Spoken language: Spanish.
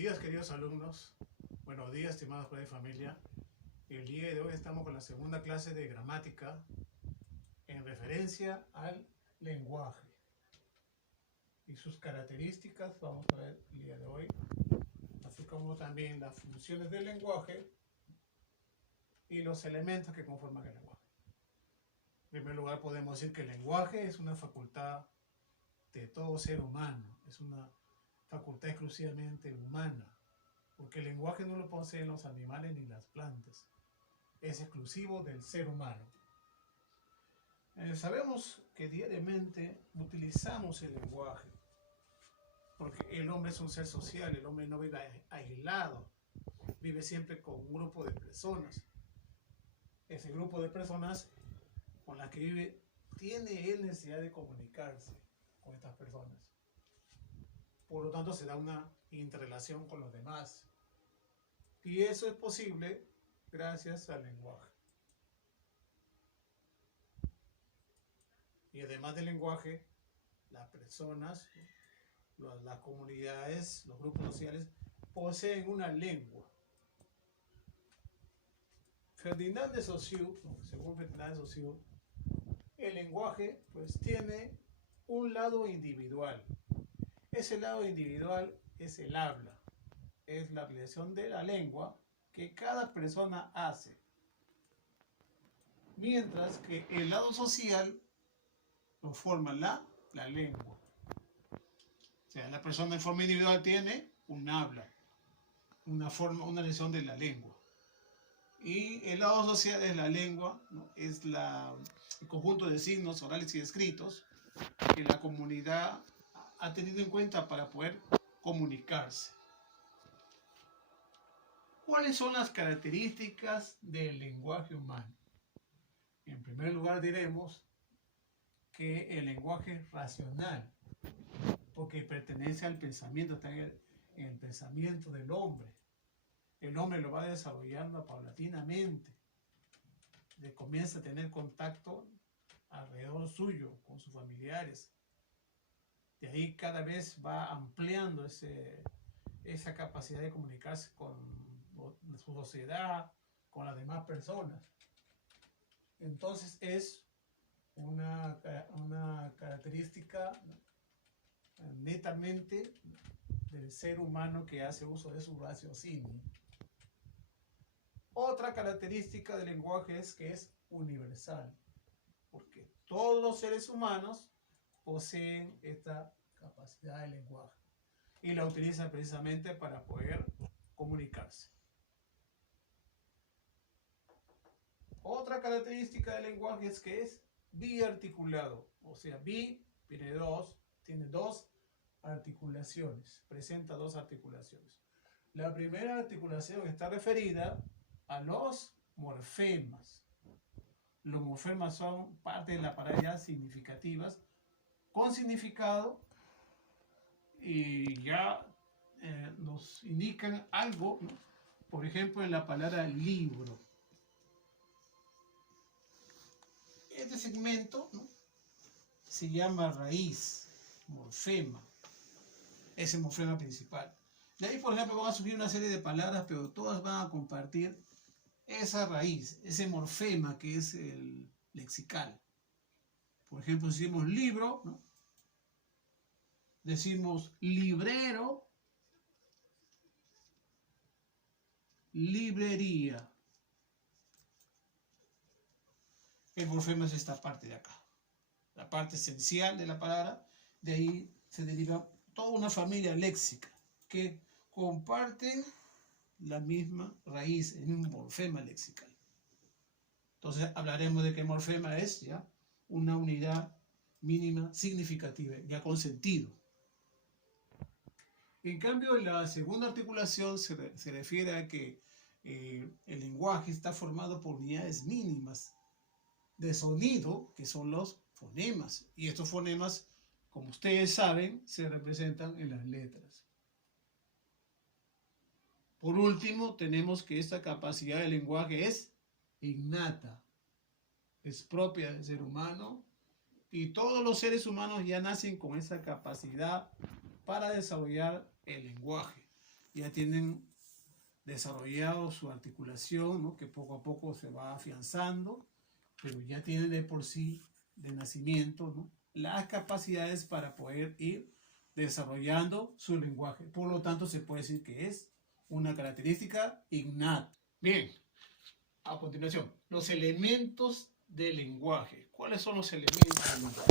días, queridos alumnos. Buenos días, estimados padres de familia. El día de hoy estamos con la segunda clase de gramática en referencia al lenguaje y sus características. Vamos a ver el día de hoy, así como también las funciones del lenguaje y los elementos que conforman el lenguaje. En primer lugar, podemos decir que el lenguaje es una facultad de todo ser humano, es una facultad exclusivamente humana, porque el lenguaje no lo poseen los animales ni las plantas, es exclusivo del ser humano. Sabemos que diariamente utilizamos el lenguaje, porque el hombre es un ser social, el hombre no vive aislado, vive siempre con un grupo de personas. Ese grupo de personas con las que vive, tiene él necesidad de comunicarse con estas personas. Por lo tanto, se da una interrelación con los demás. Y eso es posible gracias al lenguaje. Y además del lenguaje, las personas, las comunidades, los grupos sociales, poseen una lengua. Ferdinand de Saussure, según Ferdinand de Saussure, el lenguaje pues tiene un lado individual. Ese lado individual es el habla, es la creación de la lengua que cada persona hace. Mientras que el lado social lo forma la lengua. O sea, la persona en forma individual tiene un habla, una lección de la lengua. Y el lado social es la lengua, ¿no? Es el conjunto de signos orales y escritos que la comunidad ha tenido en cuenta para poder comunicarse. ¿Cuáles son las características del lenguaje humano? En primer lugar diremos que el lenguaje es racional, porque pertenece al pensamiento, está en el pensamiento del hombre. El hombre lo va desarrollando paulatinamente, comienza a tener contacto alrededor suyo, con sus familiares. De ahí cada vez va ampliando esa capacidad de comunicarse con su sociedad, con las demás personas. Entonces es una característica netamente del ser humano que hace uso de su raciocinio. Otra característica del lenguaje es que es universal, porque todos los seres humanos poseen esta capacidad de lenguaje y la utilizan precisamente para poder comunicarse. Otra característica del lenguaje es que es biarticulado, o sea, tiene dos articulaciones, presenta dos articulaciones. La primera articulación está referida a los morfemas. Los morfemas son parte de la palabra significativas, con significado, y ya nos indican algo, ¿no? Por ejemplo, en la palabra libro. Este segmento, ¿no?, se llama raíz, morfema, ese morfema principal. De ahí, por ejemplo, van a surgir una serie de palabras, pero todas van a compartir esa raíz, ese morfema que es el lexical. Por ejemplo, si decimos libro, ¿no?, decimos librero, librería. El morfema es esta parte de acá, la parte esencial de la palabra. De ahí se deriva toda una familia léxica que comparte la misma raíz en un morfema lexical. Entonces hablaremos de que el morfema es ya una unidad mínima significativa, ya con sentido. En cambio, la segunda articulación se refiere a que el lenguaje está formado por unidades mínimas de sonido, que son los fonemas. Y estos fonemas, como ustedes saben, se representan en las letras. Por último, tenemos que esta capacidad del lenguaje es innata, es propia del ser humano, y todos los seres humanos ya nacen con esa capacidad para desarrollar el lenguaje. ya tienen desarrollado su articulación, ¿no? Que poco a poco se va afianzando, pero ya tienen de por sí, de nacimiento, ¿no? Las capacidades para poder ir desarrollando su lenguaje. Por lo tanto, se puede decir que es una característica innata. Bien, a continuación, los elementos del lenguaje. ¿Cuáles son los elementos del lenguaje?